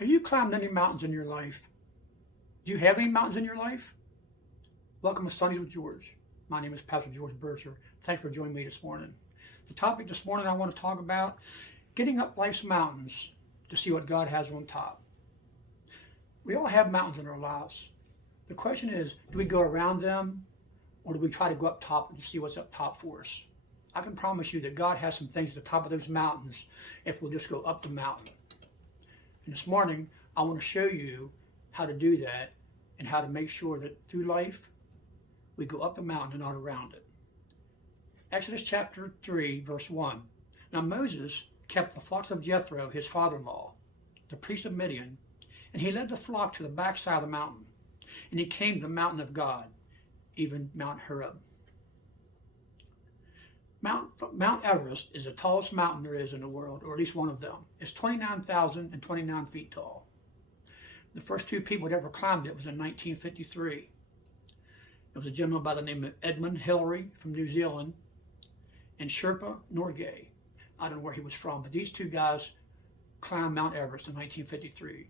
Have you climbed any mountains in your life? Do you have any mountains in your life? Welcome to Sundays with George. My name is Pastor George Bircher. Thanks for joining me this morning. The topic this morning I want to talk about, getting up life's mountains to see what God has on top. We all have mountains in our lives. The question is, do we go around them or do we try to go up top and see what's up top for us? I can promise you that God has some things at the top of those mountains if we'll just go up the mountain. And this morning, I want to show you how to do that and how to make sure that through life, we go up the mountain and not around it. Exodus chapter 3, verse 1. Now Moses kept the flocks of Jethro, his father-in-law, the priest of Midian, and he led the flock to the backside of the mountain. And he came to the mountain of God, even Mount Horeb. Mount Everest is the tallest mountain there is in the world, or at least one of them. It's 29,029 feet tall. The first two people that ever climbed it was in 1953. It was a gentleman by the name of Edmund Hillary from New Zealand and Sherpa Norgay. I don't know where he was from, but these two guys climbed Mount Everest in 1953.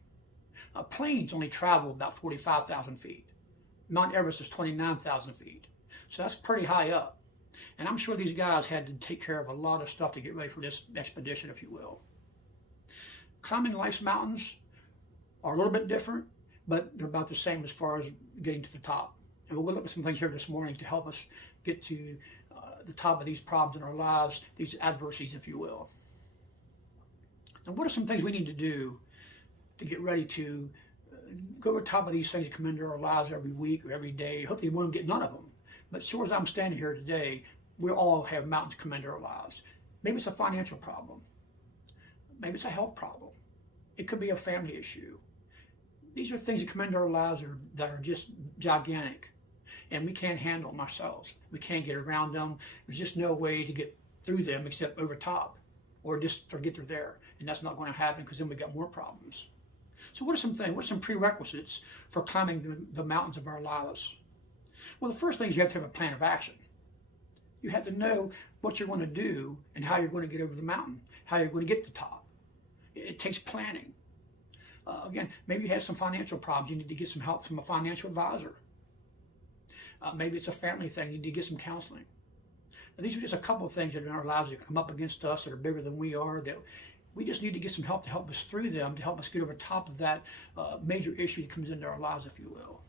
Planes only travel about 45,000 feet. Mount Everest is 29,000 feet. So that's pretty high up. And I'm sure these guys had to take care of a lot of stuff to get ready for this expedition, if you will. Climbing life's mountains are a little bit different, but they're about the same as far as getting to the top. And we'll look at some things here this morning to help us get to the top of these problems in our lives, these adversities, if you will. Now, what are some things we need to do to get ready to go over top of these things that come into our lives every week or every day? Hopefully we won't get none of them. But as sure as I'm standing here today, we all have mountains come into our lives. Maybe it's a financial problem. Maybe it's a health problem. It could be a family issue. These are things that come into our lives that are just gigantic. And we can't handle them ourselves. We can't get around them. There's just no way to get through them except over top. Or just forget they're there. And that's not going to happen because then we got more problems. So what are some prerequisites for climbing the mountains of our lives? Well, the first thing is you have to have a plan of action. You have to know what you're going to do and how you're going to get over the mountain, how you're going to get to the top. It takes planning. Again, maybe you have some financial problems. You need to get some help from a financial advisor. Maybe it's a family thing. You need to get some counseling. Now, these are just a couple of things that are in our lives that come up against us that are bigger than we are, that we just need to get some help to help us through them, to help us get over top of that major issue that comes into our lives, if you will.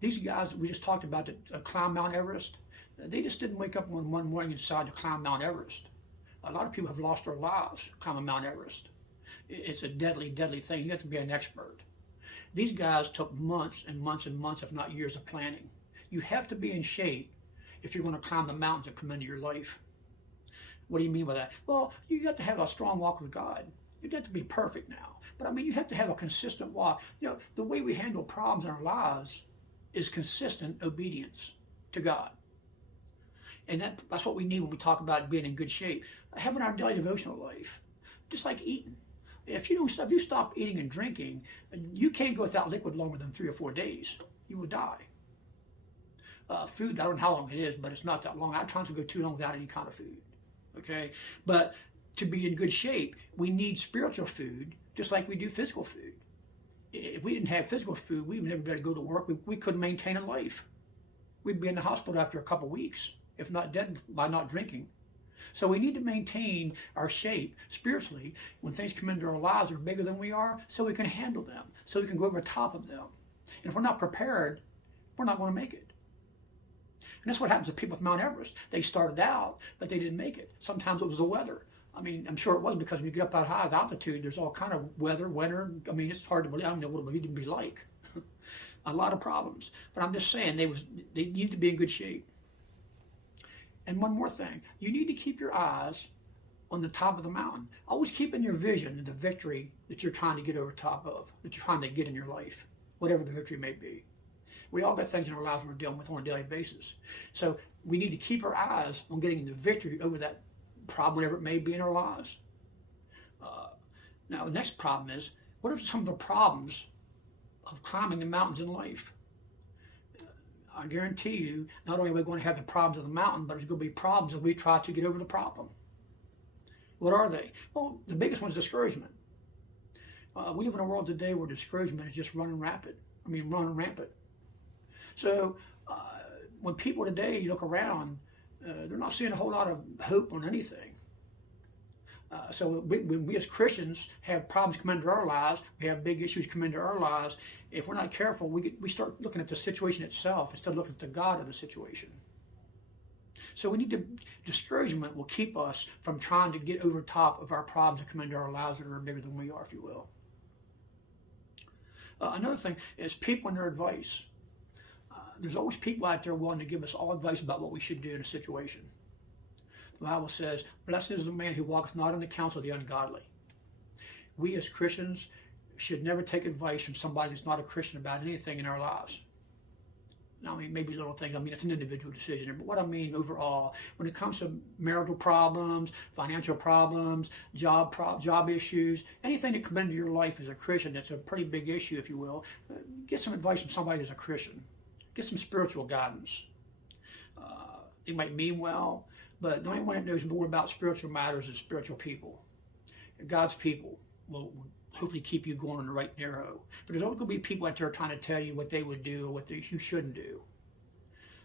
These guys that we just talked about that climb Mount Everest, they just didn't wake up one morning and decide to climb Mount Everest. A lot of people have lost their lives climbing Mount Everest. It's a deadly, deadly thing. You have to be an expert. These guys took months and months and months, if not years, of planning. You have to be in shape if you're going to climb the mountains that come into your life. What do you mean by that? Well, you have to have a strong walk with God. You don't have to be perfect now. But I mean, you have to have a consistent walk. You know, the way we handle problems in our lives is consistent obedience to God. And that's what we need when we talk about being in good shape. Having our daily devotional life, just like eating. If you stop eating and drinking, you can't go without liquid longer than 3 or 4 days. You will die. Food, I don't know how long it is, but it's not that long. I try not to go too long without any kind of food. Okay? But to be in good shape, we need spiritual food just like we do physical food. If we didn't have physical food, we would never be able to go to work. We couldn't maintain a life. We'd be in the hospital after a couple of weeks, if not dead by not drinking. So we need to maintain our shape spiritually when things come into our lives that are bigger than we are, so we can handle them, so we can go over top of them. And if we're not prepared, we're not going to make it. And that's what happens to people with Mount Everest. They started out, but they didn't make it. Sometimes it was the weather. I mean, I'm sure it was because when you get up that high of altitude, there's all kind of weather, winter. I mean, it's hard to believe. I don't know what it would be like. A lot of problems. But I'm just saying they need to be in good shape. And one more thing, you need to keep your eyes on the top of the mountain. Always keep in your vision the victory that you're trying to get over top of, that you're trying to get in your life, whatever the victory may be. We all got things in our lives we're dealing with on a daily basis. So we need to keep our eyes on getting the victory over that problem, whatever it may be in our lives. Now, the next problem is, what are some of the problems of climbing the mountains in life? I guarantee you, not only are we going to have the problems of the mountain, but there's going to be problems as we try to get over the problem. What are they? Well, the biggest one is discouragement. We live in a world today where discouragement is just running rampant. So when people today, you look around, they're not seeing a whole lot of hope on anything. So when we as Christians have problems come into our lives, we have big issues come into our lives, if we're not careful, we start looking at the situation itself instead of looking at the God of the situation. So we need to, discouragement will keep us from trying to get over top of our problems that come into our lives that are bigger than we are, if you will. Another thing is people and their advice. There's always people out there wanting to give us all advice about what we should do in a situation. The Bible says, blessed is the man who walks not in the counsel of the ungodly. We as Christians should never take advice from somebody that's not a Christian about anything in our lives. Now, I mean, maybe little things. I mean, it's an individual decision. But what I mean overall, when it comes to marital problems, financial problems, job issues, anything that comes into your life as a Christian that's a pretty big issue, if you will, get some advice from somebody who's a Christian. Get some spiritual guidance. They might mean well, but the only one that knows more about spiritual matters is spiritual people. God's people will hopefully keep you going on the right narrow. But there's always going to be people out there trying to tell you what they would do or what you shouldn't do.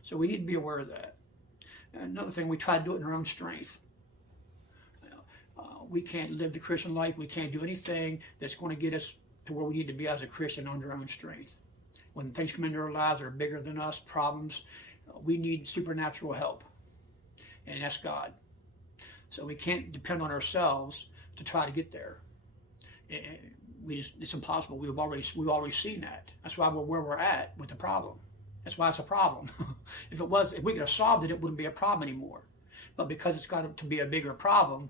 So we need to be aware of that. And another thing, we try to do it in our own strength. We can't live the Christian life. We can't do anything that's going to get us to where we need to be as a Christian on our own strength. When things come into our lives that are bigger than us, problems, we need supernatural help. And that's God. So we can't depend on ourselves to try to get there. It's impossible. We've already seen that. That's why we're where we're at with the problem. That's why it's a problem. If we could have solved it, it wouldn't be a problem anymore. But because it's got to be a bigger problem,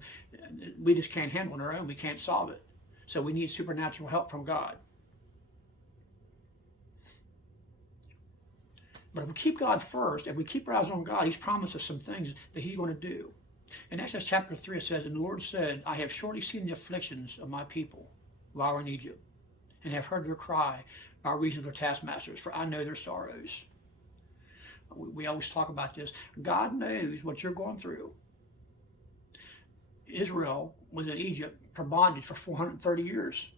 we just can't handle it on our own. We can't solve it. So we need supernatural help from God. But if we keep God first, if we keep our eyes on God, He's promised us some things that He's going to do. In Exodus chapter 3, it says, and the Lord said, I have surely seen the afflictions of my people while in Egypt, and have heard their cry by reason of their taskmasters, for I know their sorrows. We always talk about this. God knows what you're going through. Israel was in Egypt for bondage for 430 years.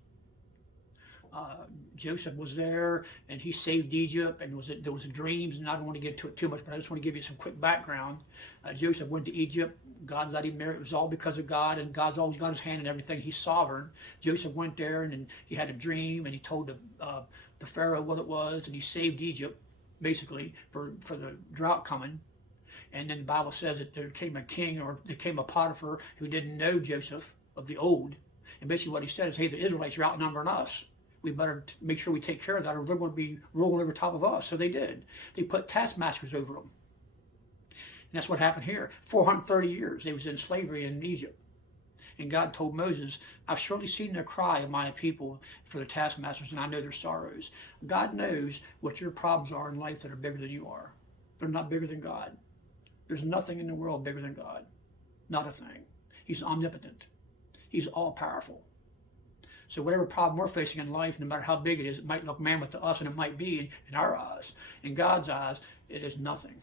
Joseph was there, and he saved Egypt, and there was dreams, and I don't want to get into it too much, but I just want to give you some quick background. Joseph went to Egypt. God let him there. It was all because of God, and God's always got His hand in everything. He's sovereign. Joseph went there, and he had a dream, and he told the Pharaoh what it was, and he saved Egypt, basically, for the drought coming. And then the Bible says that there came a king, or there came a Potiphar who didn't know Joseph of the old, and basically what he said is, hey, the Israelites are outnumbering us. We better make sure we take care of that, or they're going to be rolling over top of us. So they did. They put taskmasters over them. And that's what happened here. 430 years they was in slavery in Egypt. And God told Moses, I've surely seen the cry of my people for the taskmasters, and I know their sorrows. God knows what your problems are in life that are bigger than you are. They're not bigger than God. There's nothing in the world bigger than God. Not a thing. He's omnipotent. He's all-powerful. So whatever problem we're facing in life, no matter how big it is, it might look mammoth to us, and it might be in our eyes. In God's eyes, it is nothing.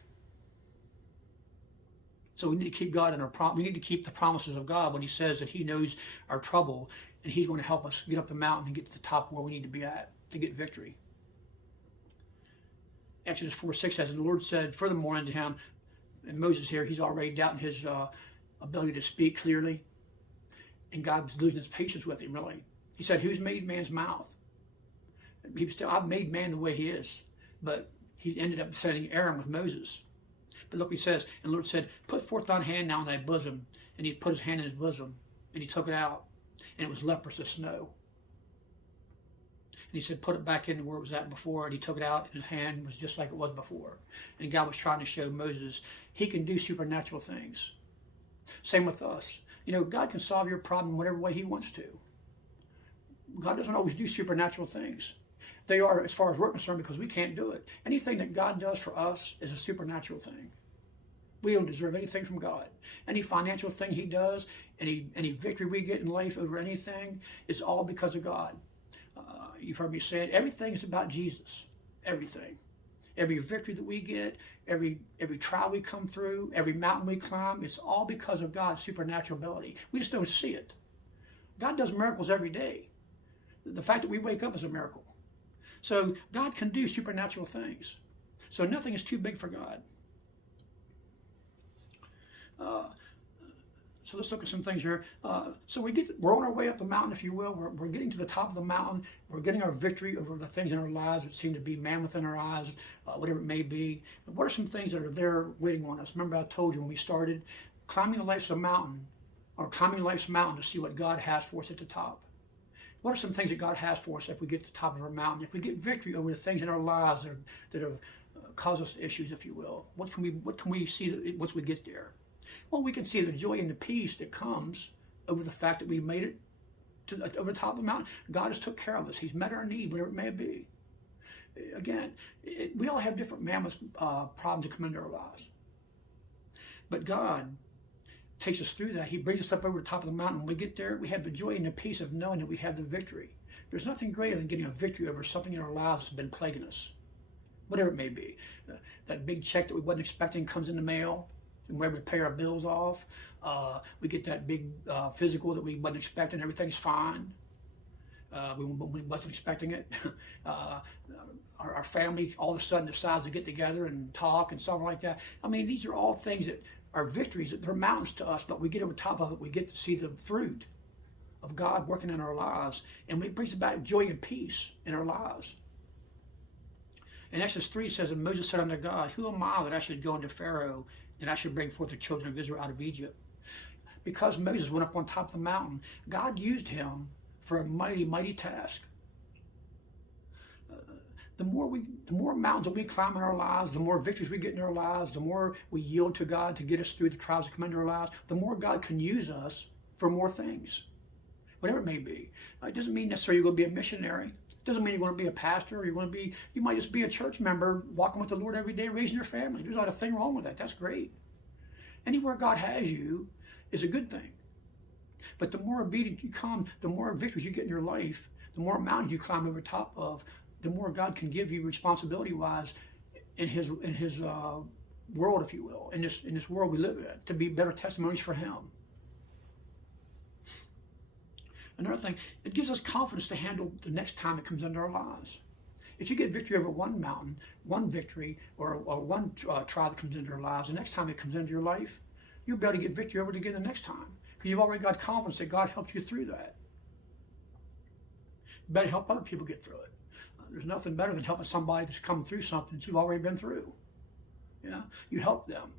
So we need to keep God in our we need to keep the promises of God when He says that He knows our trouble, and He's going to help us get up the mountain and get to the top where we need to be at to get victory. Exodus 4:6 says, and the Lord said furthermore unto him, and Moses here, he's already doubting his ability to speak clearly, and God was losing His patience with him, really. He said, who's made man's mouth? He was still, I've made man the way he is. But he ended up setting Aaron with Moses. But look, he says, and the Lord said, put forth thine hand now in thy bosom. And he put his hand in his bosom, and he took it out, and it was leprous as snow. And he said, put it back into where it was at before, and he took it out, and his hand was just like it was before. And God was trying to show Moses, He can do supernatural things. Same with us. You know, God can solve your problem whatever way He wants to. God doesn't always do supernatural things. They are, as far as we're concerned, because we can't do it. Anything that God does for us is a supernatural thing. We don't deserve anything from God. Any financial thing He does, any victory we get in life over anything, is all because of God. You've heard me say it. Everything is about Jesus. Everything. every victory that we get, every trial we come through, every mountain we climb, it's all because of God's supernatural ability. We just don't see it. God does miracles every day. The fact that we wake up is a miracle. So God can do supernatural things. So nothing is too big for God. So let's look at some things here. So we're on our way up the mountain, if you will. We're getting to the top of the mountain. We're getting our victory over the things in our lives that seem to be mammoth in our eyes, whatever it may be. But what are some things that are there waiting on us? Remember I told you when we started, climbing life's mountain to see what God has for us at the top. What are some things that God has for us if we get to the top of our mountain? If we get victory over the things in our lives that have caused us issues, if you will, what can we see once we get there? Well, we can see the joy and the peace that comes over the fact that we made it over the top of the mountain. God has took care of us. He's met our need, whatever it may be. Again, we all have different mammoth problems that come into our lives. But God takes us through that. He brings us up over the top of the mountain. When we get there, we have the joy and the peace of knowing that we have the victory. There's nothing greater than getting a victory over something in our lives that's been plaguing us, whatever it may be. That big check that we wasn't expecting comes in the mail, and we're able to pay our bills off. We get that big physical that we wasn't expecting. Everything's fine. We wasn't expecting it. Our family all of a sudden decides to get together and talk and stuff like that. I mean, these are all things that are victories. They're mountains to us, but we get over top of it. We get to see the fruit of God working in our lives, and it brings about joy and peace in our lives. In Exodus 3 it says, and Moses said unto God, who am I that I should go unto Pharaoh, and I should bring forth the children of Israel out of Egypt? Because Moses went up on top of the mountain, God used him for a mighty, mighty task. The more mountains that we climb in our lives, the more victories we get in our lives, the more we yield to God to get us through the trials that come into our lives, the more God can use us for more things, whatever it may be. It doesn't mean necessarily you're going to be a missionary. It doesn't mean you're going to be a pastor. Or you might just be a church member walking with the Lord every day, raising your family. There's not a thing wrong with that. That's great. Anywhere God has you is a good thing. But the more obedient you come, the more victories you get in your life, the more mountains you climb over top of, the more God can give you responsibility-wise in His world, if you will, in this world we live in, to be better testimonies for Him. Another thing, it gives us confidence to handle the next time it comes into our lives. If you get victory over one mountain, one victory, or one trial that comes into our lives, the next time it comes into your life, you'll be able to get victory over it again the next time, because you've already got confidence that God helped you through that. You better help other people get through it. There's nothing better than helping somebody that's come through something that you've already been through. Yeah, you help them.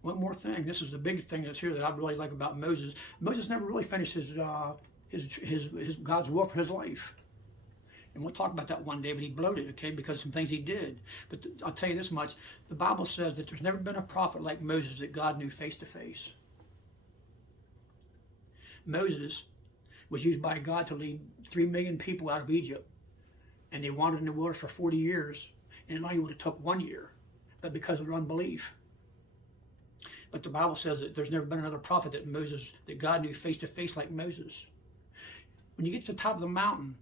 One more thing. This is the big thing that's here that I really like about Moses. Moses never really finished his God's will for his life. And we'll talk about that one day, but he bloated, okay, because of some things he did. But I'll tell you this much. The Bible says that there's never been a prophet like Moses that God knew face to face. Moses was used by God to lead 3 million people out of Egypt. And they wandered in the wilderness for 40 years. And it only would have took 1 year, but because of their unbelief. But the Bible says that there's never been another prophet that God knew face to face like Moses. When you get to the top of the mountain,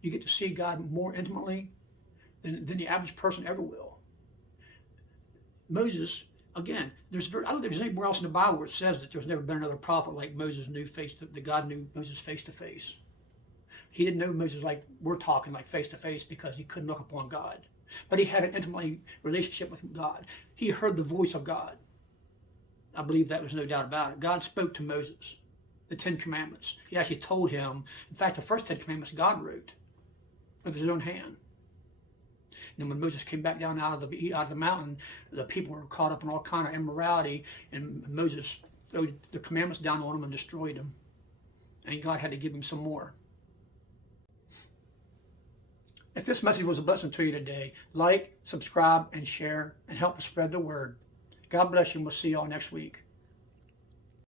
you get to see God more intimately than the average person ever will. Moses, again, I don't think there's anywhere else in the Bible where it says that there's never been another prophet like Moses that God knew Moses face to face. He didn't know Moses like we're talking, like face to face, because he couldn't look upon God. But he had an intimate relationship with God. He heard the voice of God. I believe that was no doubt about it. God spoke to Moses, the 10 Commandments. He actually told him, in fact, the first 10 Commandments God wrote with his own hand. And then when Moses came back down out of the mountain, the people were caught up in all kind of immorality, and Moses threw the commandments down on them and destroyed them. And God had to give him some more. If this message was a blessing to you today, like, subscribe, and share, and help us spread the word. God bless you, and we'll see you all next week.